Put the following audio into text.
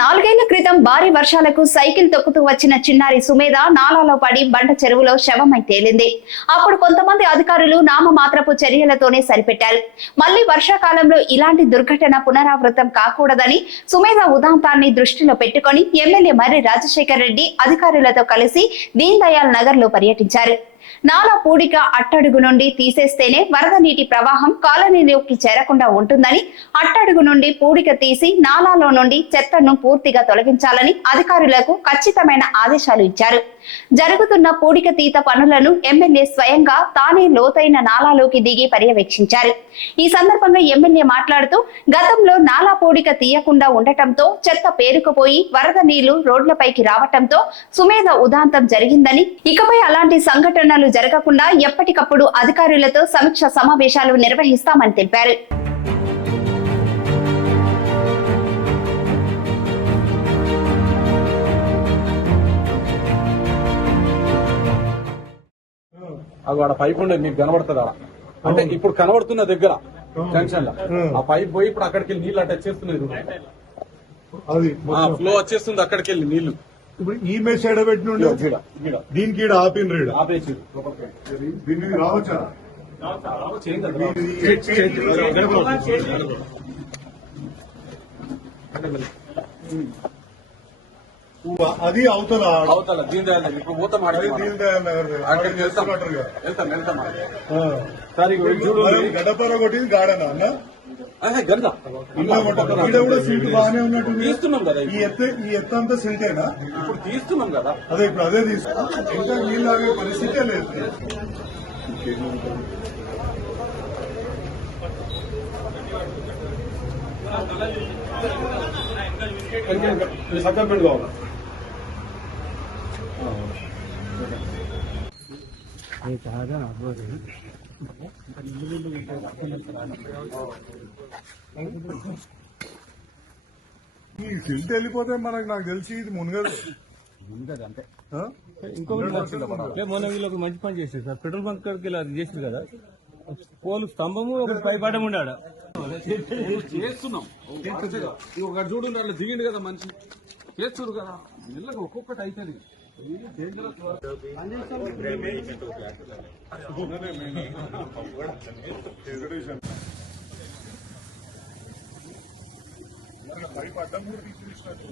4 ఏళ్ల క్రితం భారీ వర్షాలకు సైకిల్ తొక్కుతూ వచ్చిన చిన్నారి సుమేధ నాలాలో పడి బండ చెరువులో శవమై తేలింది. అప్పుడు కొంతమంది అధికారులు నామమాత్రపు చర్యలతోనే సరిపెట్టారు. మళ్లీ వర్షాకాలంలో ఇలాంటి దుర్ఘటన పునరావృతం కాకూడదని సుమేధ ఉదాంతాన్ని దృష్టిలో పెట్టుకుని ఎమ్మెల్యే మర్రి రాజశేఖర్ రెడ్డి అధికారులతో కలిసి దీన్ దయాళ్ నగర్ లో పర్యటించారు. నాలా పూడిక అట్టడుగు నుండి తీసేస్తేనే వరద నీటి ప్రవాహం కాలనీలోకి చేరకుండా ఉంటుందని, అట్టడుగు నుండి పూడిక తీసి నాలాలో నుండి చెత్తను పూర్తిగా తొలగించాలని అధికారులకు ఖచ్చితమైన ఆదేశాలు ఇచ్చారు. జరుగుతున్న పూడిక తీత పనులను ఎమ్మెల్యే స్వయంగా తానే లోతైన నాలాలోకి దిగి పర్యవేక్షించారు. ఈ సందర్భంగా ఎమ్మెల్యే మాట్లాడుతూ, గతంలో నాలా పూడిక తీయకుండా ఉండటంతో చెత్త పేరుకుపోయి వరద నీళ్లు రోడ్లపైకి రావటంతో సుమేధ ఉదాంతం జరిగిందని, ఇకపై అలాంటి సంఘటనలు జరగకుండా ఎప్పటికప్పుడు అధికారులతో సమీక్ష సమావేశాలు నిర్వహిస్తామని తెలిపారు. ఆడ పైప్ ఉండేది మీకు కనబడుతుందా అంటే ఇప్పుడు కనబడుతున్న దగ్గర జంక్షన్ లో ఆ పైప్ పోయి ఇప్పుడు అక్కడికి వెళ్ళి నీళ్లు అటాచ్ చేస్తున్నది, అది ఫ్లో వచ్చేస్తుంది అక్కడికి వెళ్ళి నీళ్లు. ఇప్పుడు ఈ మెష్ ఎడబెట్టిన దీనికి ఆపిన ఆపేసి దీనికి రావచ్చా? అది అవతల అవతల దీన్ దయాళ్ ఇప్పుడు పోతాం దీన్ దయాళ్ నగర్ గడపర కొట్టింది గాడనా అన్న కూడా సిల్ట్ బాగానే ఉన్నట్టు తీస్తున్నాం కదా. ఈ ఎత్తు అంతా సిల్టేనా? ఇప్పుడు తీస్తున్నాం కదా. అదే ఇప్పుడు అదే తీసుకున్నాం. ఇంకా నీళ్ళు ఆగే పరిస్థితే లేదు. సక్కర్మెంట్ కావాలి. ఈ సిల్ట్ వెళ్ళిపోతే నాకు తెలిసి ఇది మునగదు అంటే ఇంకొకటి మొన్న వీళ్ళు మంచి పని చేశారు సార్. పెట్రోల్ బంక్ కాడికి వెళ్ళి అది చేశారు కదా, పోలు స్తంభము ఒక పైపాటం ఉండాడు. చేస్తున్నాం ఒక చూడు అట్లా దిగిండు కదా మనిషి, చేస్తున్నారు కదా. ఇళ్ళకి ఒక్కొక్కటి అవుతుంది. పైపు అడ్డం కూడా తీసుకొచ్చినట్టు